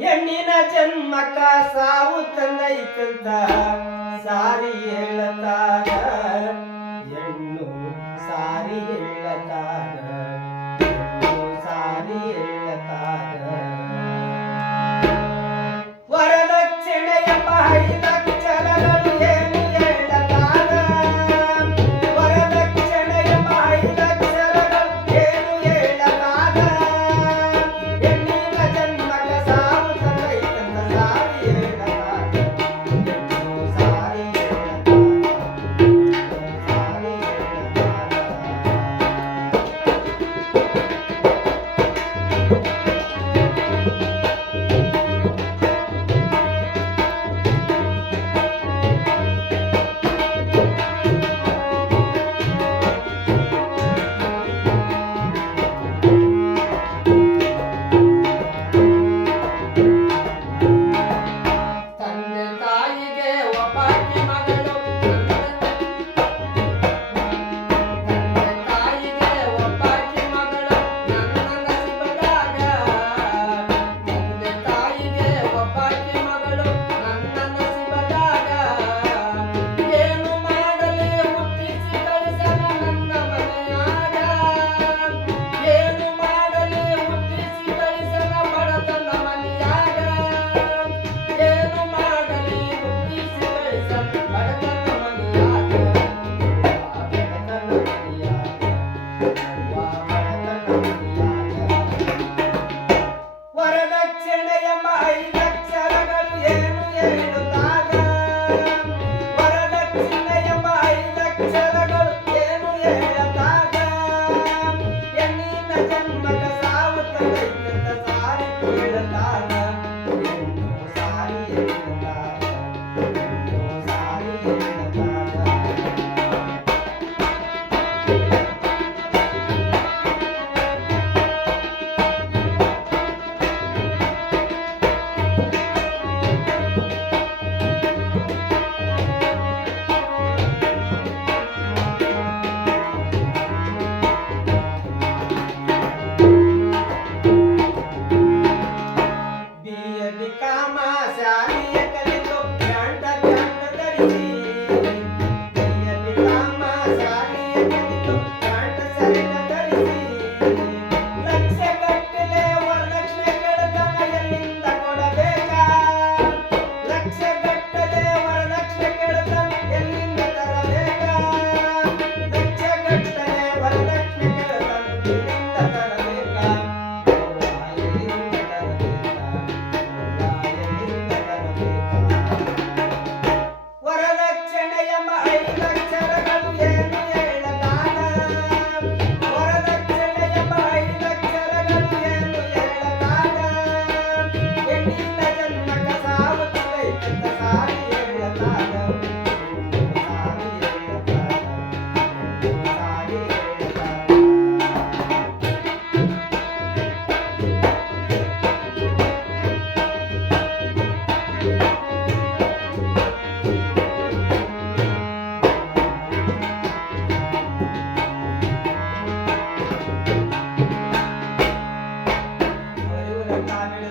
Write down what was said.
ಹೆಣ್ಣಿನ ಜನ್ಮಕ್ಕ ಸಾವು ತಂದೈತಂತ ಸಾರಿ ಹೇಳತಾಗ ಹೆಣ್ಣು ಸಾರಿ ಹೇಳತಾಗ ಹೆಣ್ಣು ಸಾರಿ ಹೇಳತಾಗ ವರದಕ್ಷಿಣೆ ಎಂಬ 5 ಅಕ್ಷರಗಳು ಏನು ಹೇಳತಾಗ ವರದಕ್ಷಿಣೆ ಎಂಬ 5 ಅಕ್ಷರಗಳು ಏನು ಹೇಳತಾಗ ಹೆಣ್ಣಿನ ಜನ್ಮಕ ಸಾವು ತಂದೈತಂತ ಸಾರಿ ಹೇಳತಾಗ ಹೆಣ್ಣು ಸಾರಿ ಹೇಳತಾಗ ಸಾರಿ ತಂದೆ ತಾಯಿಗೆ ಒಬ್ಬಾಕಿ ಮಗಳು ತಂದೆ ತಾಯಿಗೆ ಒಬ್ಬಾಕಿ ಮಗಳು ನನ್ನ ನಸಿಬದಾಗ ತಂದೆ ತಾಯಿಗೆ ಒಬ್ಬಾಕಿ ಮಗಳು ನನ್ನ ನಸಿಬದಾಗ ಏನು ಮಾಡಲಿ ಹುಟ್ಟಿಸಿ ಕಳಿಸನ ನನ್ನ ಮನೆಯಾಗ ಏನು ಮಾಡಲಿ ಹುಟ್ಟಿಸಿ ಕಳಿಸನ ಬಡತನ ಮನೆಯಾಗ ಏನು ಮಾಡಲಿ ಹುಟ್ಟಿಸಿ ಕಳಿಸನ ಬಡತನ ಮನೆಯಾಗ ಬಡತನ ಮನೆಯಾಗ ಬಡತನ ಮನೆಯಾಗ ವರದಕ್ಷಿಣೆ ಎಂಬ 5 ಅಕ್ಷರಗಳು ಏನು ಹೇಳುತ್ತಾಗ ವರದಕ್ಷಿಣೆ ಎಂಬ 5 ಅಕ್ಷರಗಳು ಏನು ಹೇಳುತ್ತಾಗ ಹೆಣ್ಣಿನ ಜನ್ಮಕ ಸಾವು ತಂದೈತಂತ ಸಾರಿ ಹೇಳುತ್ತಾಗ ಹೆಣ್ಣು ಸಾರಿ ಹೇಳುತ್ತಾಗ ಹೆಣ್ಣು ಸಾರಿ ಹೇಳುತ್ತಾಗ ಬಿಕಾಮ ಶಾಲೆಯ ಕಲಿತು ಗಂಡ ಧರಿಸಿ ಬಿಕಾಮ ಶಾಲೆಯ ಕಲಿತು ಗಂಡ ಧರಿಸಿ ಲಕ್ಷಗಟ್ಟಲೆ ವರದಕ್ಷಿಣೆ ಕೇಳ್ತಾನ ಎಲ್ಲಿಂದ ಕೊಡಬೇಕ ಲಕ್ಷಗಟ್ಟಲೆ ವರದಕ್ಷಿಣೆ ಕೇಳ್ತಾನ ಎಲ್ಲಿಂದ ತರಬೇಕ ಲಕ್ಷಗಟ್ಟಲೆ ವರದಕ್ಷಿಣೆ ಕೇಳ್ತಾನ ಎಲ್ಲಿಂದ ತರಬೇಕ ವರದಕ್ಷಿಣೆ ಎಂಬ 5 ಅಕ್ಷರಗಳು ಏನು ಹೇಳತಾಗ ವರದಕ್ಷಿಣೆ ಎಂಬ 5 ಅಕ್ಷರಗಳು ಏನು ಹೇಳತಾಗ ಹೆಣ್ಣಿನ ಜನ್ಮಕ ಸಾವು ತಂದೈತಂತ ಸಾರಿ ಹೇಳತಾಗ ಹೆಣ್ಣು ಸಾರಿ ಹೇಳತಾಗ ಹೆಣ್ಣು ಸಾರಿ ಹೇಳತಾಗ ಅವರಿವರ ಕಾಲಿನ